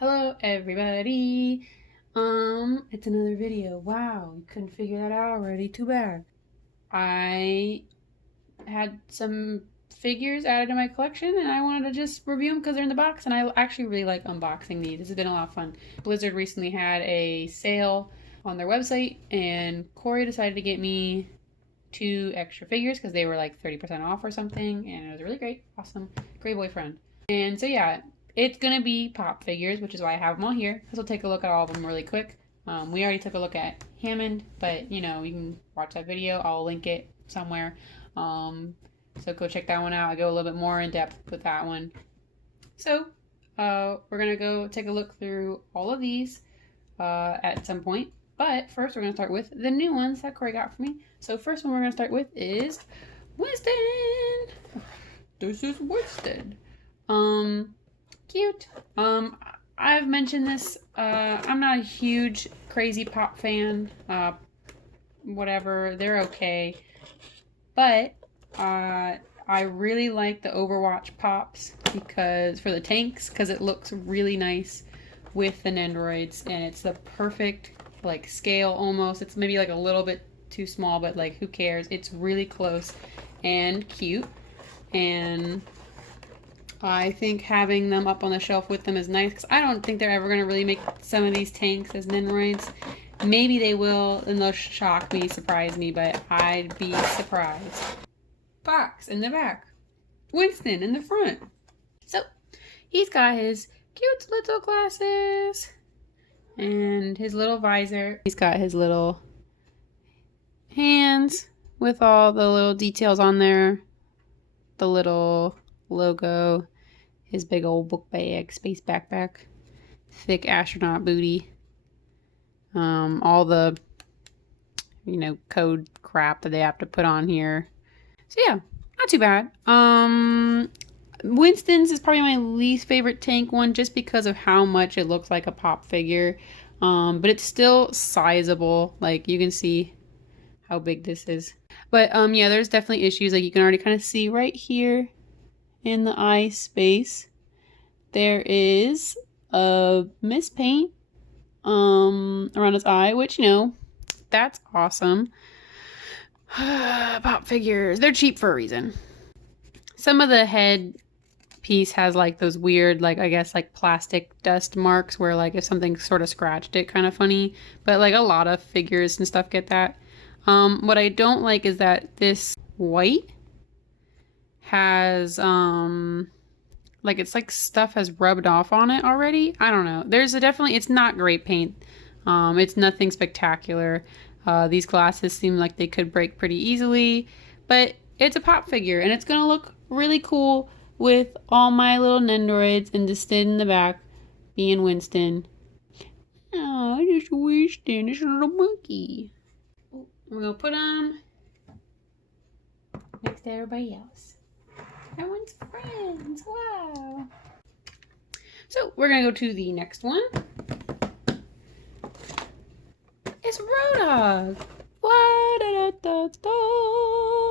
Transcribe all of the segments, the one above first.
Hello everybody. It's another video. Wow, you couldn't figure that out already. Too bad. I had some figures added to my collection and I wanted to just review them because they're in the box, and I actually really like unboxing these. This has been a lot of fun. Blizzard recently had a sale on their website and Corey decided to get me 2 extra figures because they were like 30% off or something, and it was really great. Awesome. Great boyfriend. And so yeah, it's gonna be pop figures, which is why I have them all here, because we'll take a look at all of them really quick. We already took a look at Hammond, but you know, you can watch that video. I'll link it somewhere. So go check that one out. I go a little bit more in depth with that one. So we're gonna go take a look through all of these at some point. But first, we're gonna start with the new ones that Corey got for me. So first one we're gonna start with is Winston. This is Winston. Cute. I've mentioned this. I'm not a huge crazy pop fan. Whatever, they're okay. But I really like the Overwatch Pops because for the tanks, because it looks really nice with the Nendoroids, and it's the perfect like scale almost. It's maybe like a little bit too small, but like who cares? It's really close and cute, and I think having them up on the shelf with them is nice because I don't think they're ever going to really make some of these tanks as Nendoroids. Maybe they will, and they'll shock me, surprise me, but I'd be surprised. Fox in the back. Winston in the front. So, he's got his cute little glasses and his little visor. He's got his little hands with all the little details on there. The little logo, his big old book bag, space backpack, thick astronaut booty, all the, you know, code crap that they have to put on here. So yeah, not too bad. Winston's is probably my least favorite tank one just because of how much it looks like a pop figure. But it's still sizable. Like you can see how big this is. But yeah, there's definitely issues. Like you can already kind of see right here in the eye space there is a mispaint around his eye, which, you know, that's awesome. Pop figures, they're cheap for a reason. Some of the head piece has like those weird, like I guess like plastic dust marks where like if something sort of scratched it, kind of funny, but like a lot of figures and stuff get that. What I don't like is that this white has like it's like stuff has rubbed off on it already. I don't know. There's a definitely, it's not great paint. It's nothing spectacular. These glasses seem like they could break pretty easily, but it's a pop figure and it's gonna look really cool with all my little Nendoroids and just in the back being Winston. Oh, just Winston, this little monkey. We're gonna put him next to everybody else. Everyone's friends. Wow. So we're gonna go to the next one. It's Roadhog.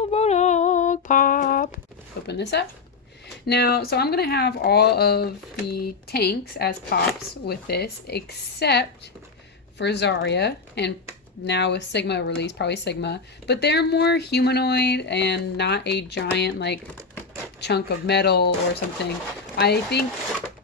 Roadhog pop. Open this up. Now, so I'm gonna have all of the tanks as pops with this, except for Zarya, and now with Sigma release, probably Sigma, but they're more humanoid and not a giant like chunk of metal or something. I think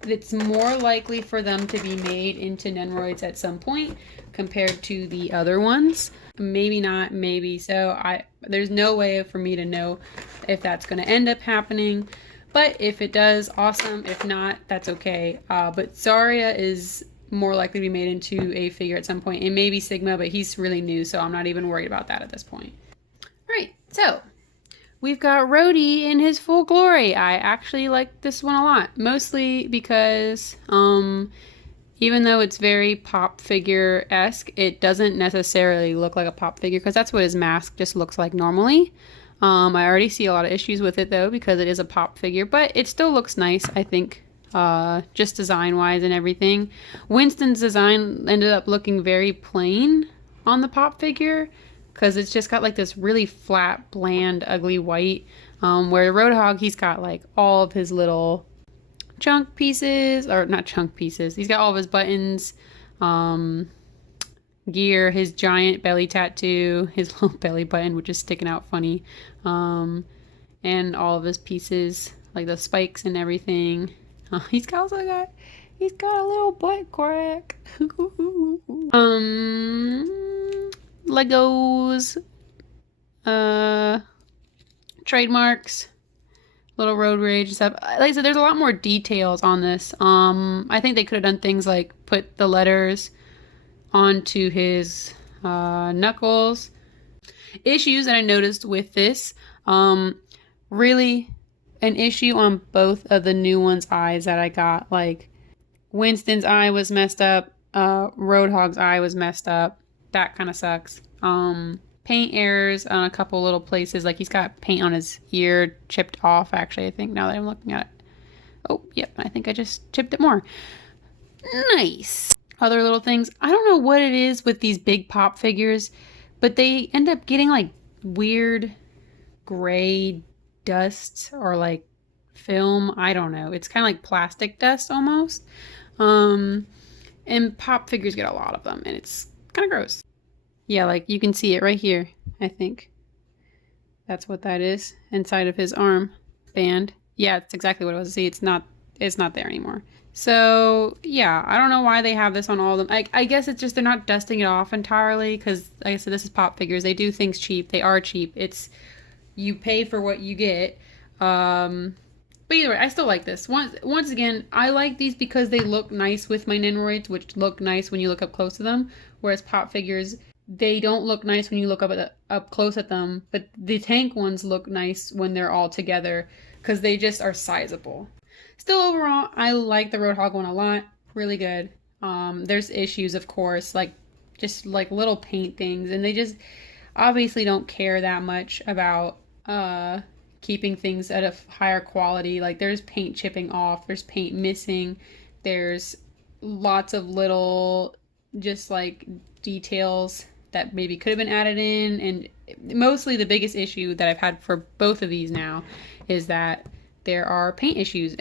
it's more likely for them to be made into Nendoroids at some point compared to the other ones. Maybe not, maybe so. There's no way for me to know if that's going to end up happening, but if it does, awesome. If not, that's okay. But Zarya is more likely to be made into a figure at some point, and maybe Sigma, but he's really new, so I'm not even worried about that at this point. All right, so we've got Rhodey in his full glory. I actually like this one a lot, mostly because even though it's very pop figure-esque, it doesn't necessarily look like a pop figure because that's what his mask just looks like normally. I already see a lot of issues with it though because it is a pop figure, but it still looks nice, I think. Just design-wise and everything. Winston's design ended up looking very plain on the pop figure because it's just got like this really flat, bland, ugly white. Where Roadhog, he's got like all of his little chunk pieces, or not chunk pieces. He's got all of his buttons, gear, his giant belly tattoo, his little belly button, which is sticking out funny, and all of his pieces, like the spikes and everything. He's also got, he's got a little butt crack. Legos, trademarks, little road rage stuff. Like I said, there's a lot more details on this. I think they could have done things like put the letters onto his knuckles. Issues that I noticed with this, really an issue on both of the new one's eyes that I got. Like Winston's eye was messed up, Roadhog's eye was messed up. That kind of sucks. Paint errors on a couple little places. Like he's got paint on his ear chipped off, actually, I think, now that I'm looking at it. Oh, yep, I think I just chipped it more. Nice. Other little things. I don't know what it is with these big pop figures, but they end up getting like weird gray dust or like film. I don't know. It's kind of like plastic dust almost. And pop figures get a lot of them, and it's kind of gross. Yeah, like you can see it right here, I think. That's what that is inside of his arm band. Yeah, it's exactly what it was. See, it's not there anymore. So yeah, I don't know why they have this on all of them. I guess it's just they're not dusting it off entirely because, like I said, this is pop figures. They do things cheap. They are cheap. It's, you pay for what you get. But either way, I still like this. Once again, I like these because they look nice with my Nendoroids, which look nice when you look up close to them. Whereas pop figures, they don't look nice when you look up close at them. But the tank ones look nice when they're all together because they just are sizable. Still, overall, I like the Roadhog one a lot. Really good. There's issues, of course, like just like little paint things, and they just obviously don't care that much about keeping things at a higher quality. Like there's paint chipping off, there's paint missing, there's lots of little just like details that maybe could have been added in, and mostly the biggest issue that I've had for both of these now is that there are paint issues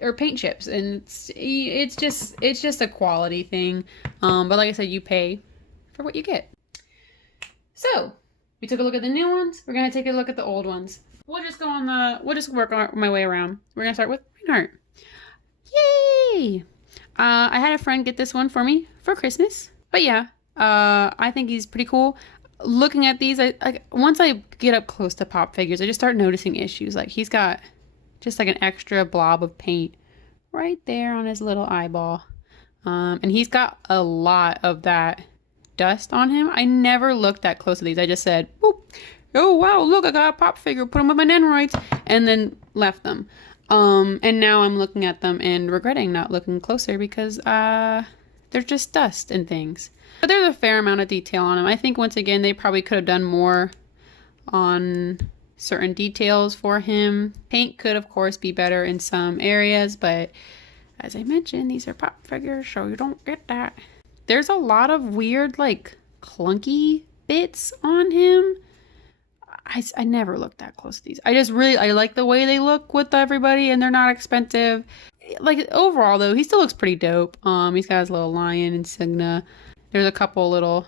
or paint chips, and it's just a quality thing. But like I said, you pay for what you get. So we took a look at the new ones. We're gonna take a look at the old ones. We'll just work my way around. We're gonna start with Reinhardt. Yay! I had a friend get this one for me for Christmas. But yeah, I think he's pretty cool. Looking at these, once I get up close to pop figures, I just start noticing issues. Like he's got just like an extra blob of paint right there on his little eyeball. And he's got a lot of that dust on him. I never looked that close to these. I just said, boop, oh wow, look, I got a pop figure, put them with my Nendoroids, and then left them. And now I'm looking at them and regretting not looking closer because they're just dust and things. But there's a fair amount of detail on them. I think once again they probably could have done more on certain details for him. Paint could of course be better in some areas, but as I mentioned, these are pop figures, so you don't get that. There's a lot of weird like clunky bits on him. I never looked that close to these. I like the way they look with everybody, and they're not expensive. Like overall though, he still looks pretty dope. He's got his little lion insignia. There's a couple little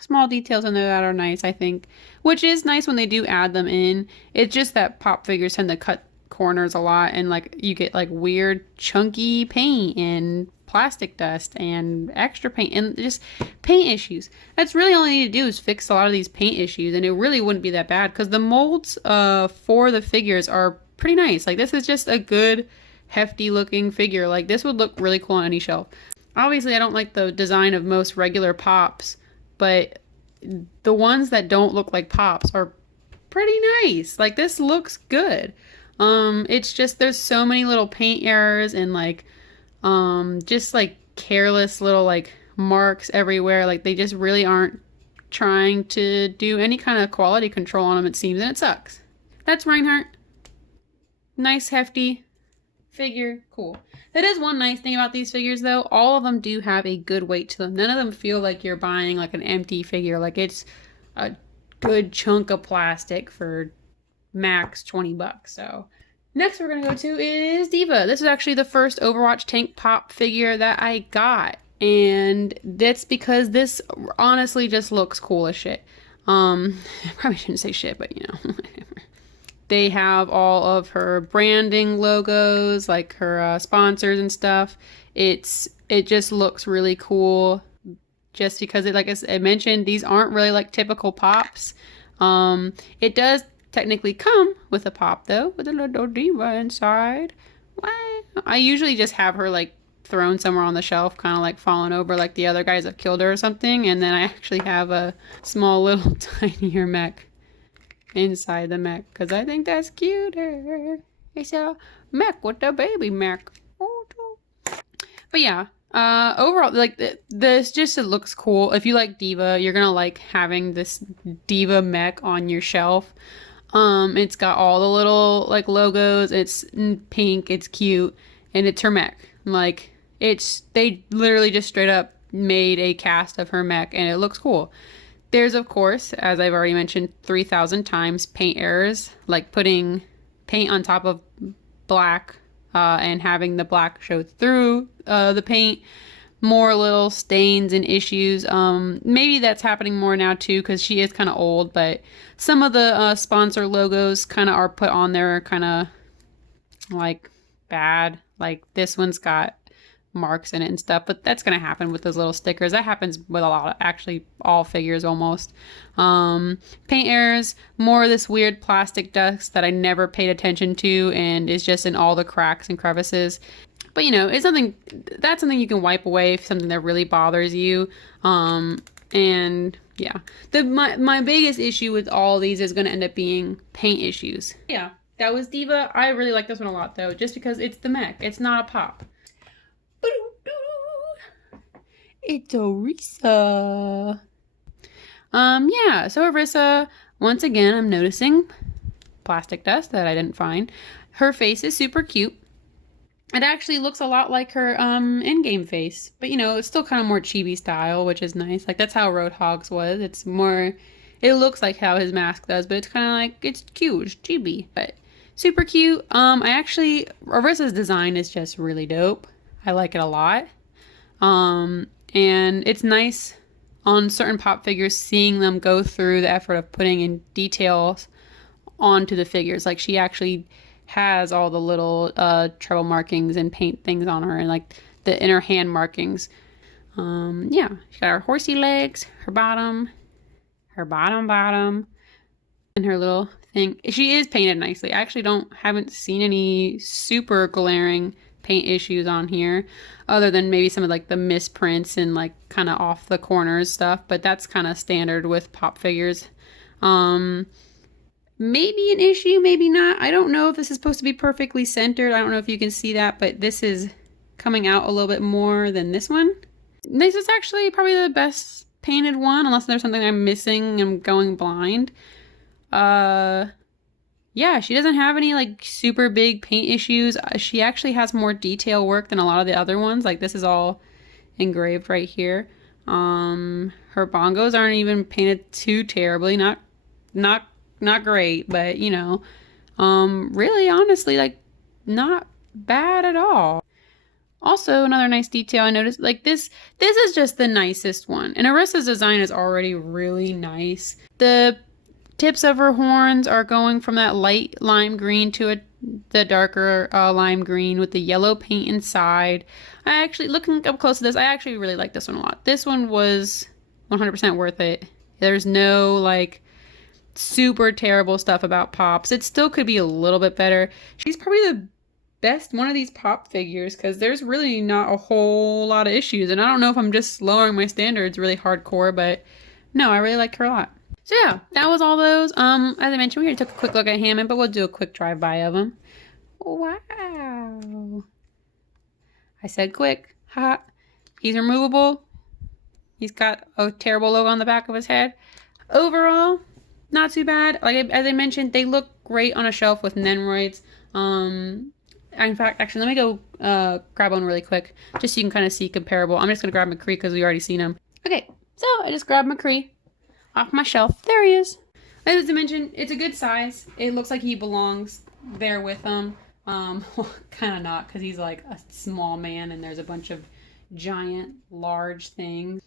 small details in there that are nice, I think, which is nice when they do add them in. It's just that pop figures tend to cut corners a lot, and like you get like weird chunky paint and plastic dust and extra paint and just paint issues. That's really all you need to do is fix a lot of these paint issues, and it really wouldn't be that bad because the molds for the figures are pretty nice. Like this is just a good hefty looking figure. Like this would look really cool on any shelf. Obviously I don't like the design of most regular pops, but the ones that don't look like pops are pretty nice. Like this looks good. It's just there's so many little paint errors and like just like careless little like marks everywhere. Like they just really aren't trying to do any kind of quality control on them, it seems, and it sucks. That's Reinhardt. Nice hefty figure. Cool. That is one nice thing about these figures though. All of them do have a good weight to them. None of them feel like you're buying like an empty figure. Like it's a good chunk of plastic for max $20. So Next we're going to go to is d.va. This is actually the first Overwatch tank pop figure that I got. And that's because this honestly just looks cool as shit. I probably shouldn't say shit, but you know. They have all of her branding logos, like her sponsors and stuff. It just looks really cool. Just because it, like I mentioned, these aren't really like typical pops. It does technically come with a pop though, with a little d.va inside. What? I usually just have her like thrown somewhere on the shelf, kind of like falling over like the other guys have killed her or something, and then I actually have a small little tinier mech inside the mech because I think that's cuter. It's a mech with a baby mech. But yeah, overall, like this just, it looks cool. If you like d.va, you're gonna like having this d.va mech on your shelf. It's got all the little like logos. It's pink. It's cute, and it's her mech. Like they literally just straight up made a cast of her mech, and it looks cool. There's, of course, as I've already mentioned 3,000 times, paint errors, like putting paint on top of black and having the black show through the paint. More little stains and issues. Maybe that's happening more now too because she is kind of old, but some of the sponsor logos kind of are put on there kind of like bad. Like this one's got marks in it and stuff, but that's gonna happen with those little stickers. That happens with a lot of, actually all figures almost. Paint errors, more of this weird plastic dust that I never paid attention to and is just in all the cracks and crevices. But you know, it's something you can wipe away if something that really bothers you. And yeah, my biggest issue with all these is going to end up being paint issues. Yeah, that was d.va. I really like this one a lot though, just because it's the mech. It's not a pop. It's Orisa. Yeah, so Orisa, once again, I'm noticing plastic dust that I didn't find. Her face is super cute. It actually looks a lot like her in-game face, but you know, it's still kind of more chibi style, which is nice. Like that's how Roadhog's was. It's more, it looks like how his mask does, but it's kind of like, it's cute, it's chibi, but super cute. Orisa's design is just really dope. I like it a lot. And it's nice on certain pop figures seeing them go through the effort of putting in details onto the figures. Like she actually has all the little treble markings and paint things on her and like the inner hand markings. Yeah, she got her horsey legs, her bottom, and her little thing. She is painted nicely. I actually haven't seen any super glaring paint issues on here other than maybe some of like the misprints and like kind of off the corners stuff, but that's kind of standard with pop figures. Maybe an issue, maybe not. I don't know if this is supposed to be perfectly centered. I don't know if you can see that, but this is coming out a little bit more than this one. This is actually probably the best painted one, unless there's something I'm missing. I'm going blind. Yeah, she doesn't have any like super big paint issues. She actually has more detail work than a lot of the other ones. Like this is all engraved right here. Her bongos aren't even painted too terribly. Not great, but you know, really honestly, like not bad at all. Also, another nice detail I noticed, like this is just the nicest one. And Orisa's design is already really nice. The tips of her horns are going from that light lime green to the darker lime green with the yellow paint inside. I actually, looking up close to this, I actually really like this one a lot. This one was 100% worth it. There's no like super terrible stuff about Pops. It still could be a little bit better. She's probably the best one of these Pop figures because there's really not a whole lot of issues. And I don't know if I'm just lowering my standards really hardcore, but no, I really like her a lot. So yeah, that was all those. As I mentioned, we already took a quick look at Hammond, but we'll do a quick drive-by of him. Wow. I said quick. Ha. He's removable. He's got a terrible logo on the back of his head. Overall, not too bad. Like as I mentioned, they look great on a shelf with Nenroids. In fact, actually, let me go grab one really quick, just so you can kind of see comparable. I'm just gonna grab McCree because we already seen him. Okay, so I just grabbed McCree off my shelf. There he is. As I mentioned, it's a good size. It looks like he belongs there with them. Well, kind of not, because he's like a small man and there's a bunch of giant, large things.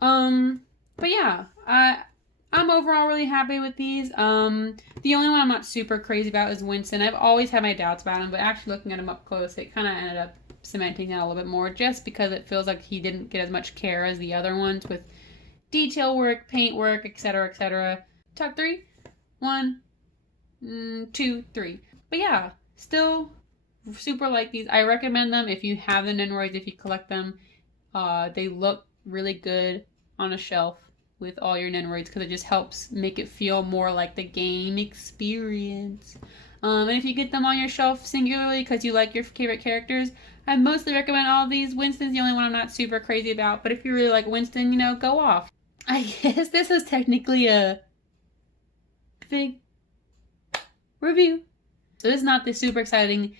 But yeah, I'm overall really happy with these. The only one I'm not super crazy about is Winston. I've always had my doubts about him, but actually looking at him up close, it kind of ended up cementing that a little bit more, just because it feels like he didn't get as much care as the other ones with detail work, paint work, etc., etc. Top 3? 1, 2, 3. But yeah, still super like these. I recommend them if you have the Nendoroids, if you collect them. They look really good on a shelf with all your Nendoroids because it just helps make it feel more like the game experience. And if you get them on your shelf singularly because you like your favorite characters, I mostly recommend all of these. Winston's the only one I'm not super crazy about, but if you really like Winston, go off. I guess this is technically a big review. So this is not the super exciting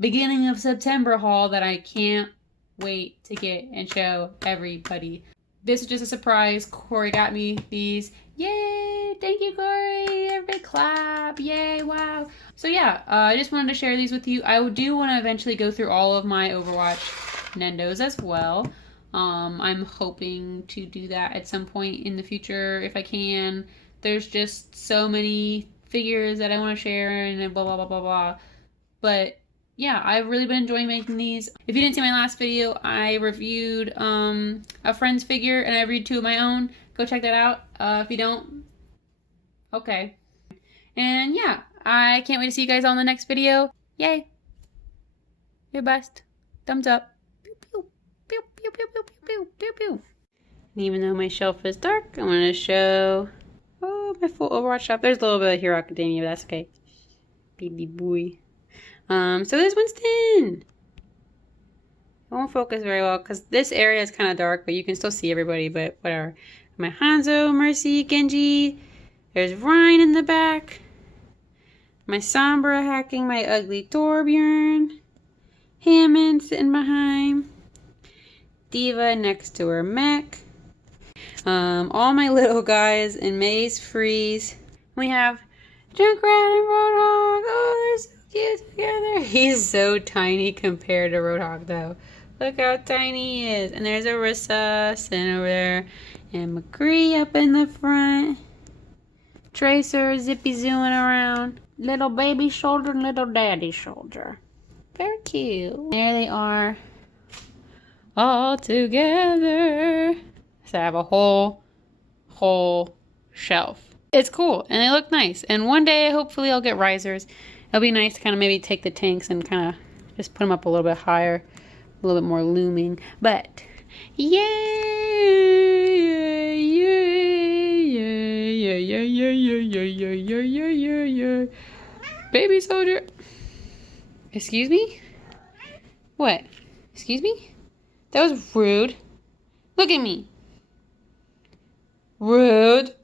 beginning of September haul that I can't wait to get and show everybody. This is just a surprise. Corey got me these. Yay! Thank you, Corey! Everybody clap! Yay! Wow! So yeah, I just wanted to share these with you. I do want to eventually go through all of my Overwatch Nendos as well. I'm hoping to do that at some point in the future if I can. There's just so many figures that I want to share and blah blah blah blah blah. But yeah, I've really been enjoying making these. If you didn't see my last video, I reviewed a friend's figure and I reviewed 2 of my own. Go check that out. If you don't, okay. And yeah, I can't wait to see you guys on the next video. Yay! You're best. Thumbs up. Pew pew pew pew pew pew pew pew pew. And even though my shelf is dark, I want to show my full Overwatch shop. There's a little bit of Hero Academia, but that's okay. Baby boy. So there's Winston. It won't focus very well because this area is kind of dark, but you can still see everybody, but whatever. My Hanzo, Mercy, Genji. There's Ryan in the back. My Sombra hacking my ugly Torbjorn. Hammond sitting behind. d.va next to her mech. All my little guys in Maze Freeze. We have Junkrat and Roadhog. Oh, they're so cute together. He's so tiny compared to Roadhog, though. Look how tiny he is. And there's Orisa sitting over there. And McCree up in the front. Tracer zippy-zooing around. Little baby shoulder and little daddy shoulder. Very cute. There they are. All together. So I have a whole shelf. It's cool and they look nice. And one day, hopefully, I'll get risers. It'll be nice to kind of maybe take the tanks and kind of just put them up a little bit higher, a little bit more looming. But yay! Yay! Yay! Yay! Yay! Yay! Yay! Yay! Yay! Yay! Yay! Yay! Yay! Baby soldier. Excuse me? What? Excuse me? That was rude. Look at me. Rude.